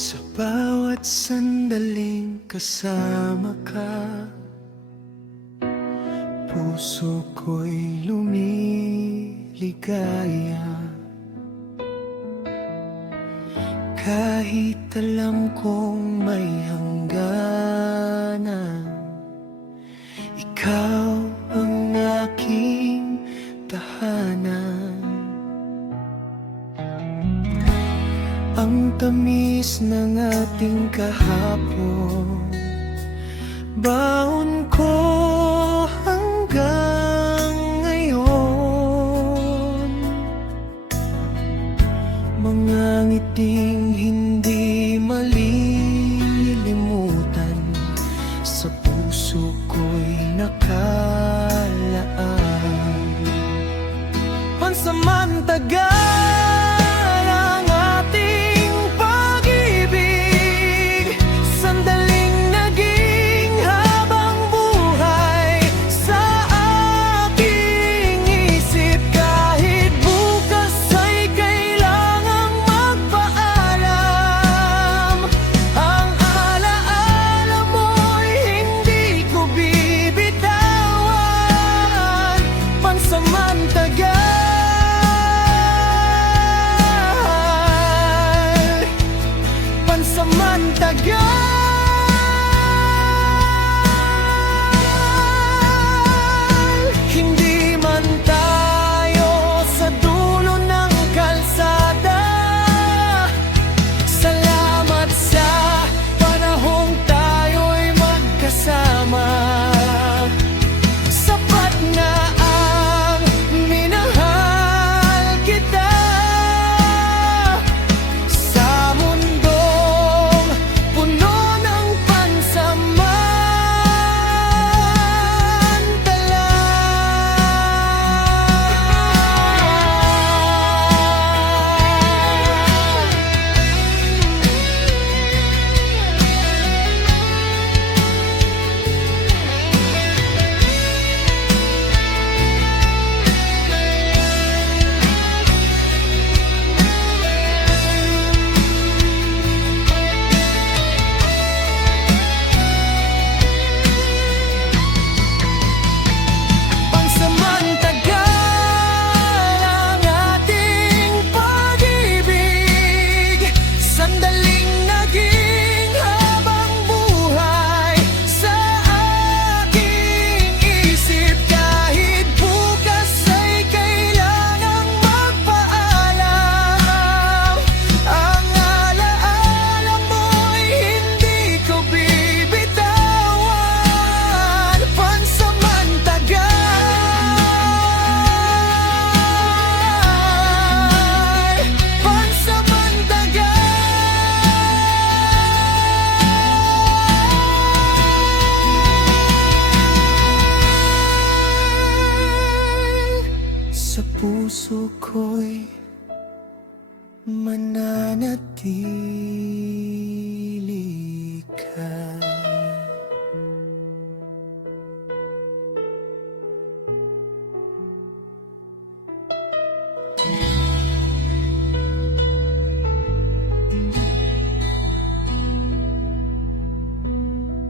Sa bawat sandaling kasama ka, puso ko'y lumiligaya. Kahit alam kong may hangganan, ikaw ang aking tahanan. Ang tamis ng ating kahapon, baon ko hanggang ngayon. Mga ngiting hindi malilimutan, sa puso ko'y nakalaan. Pansamantagal hindi man tayo sa dulo ng kalsada, salamat sa panahong tayo'y magkasama. Sapat na ang minahal kita sa mundong puno ng pansamantala. Sa puso ko'y mananatili.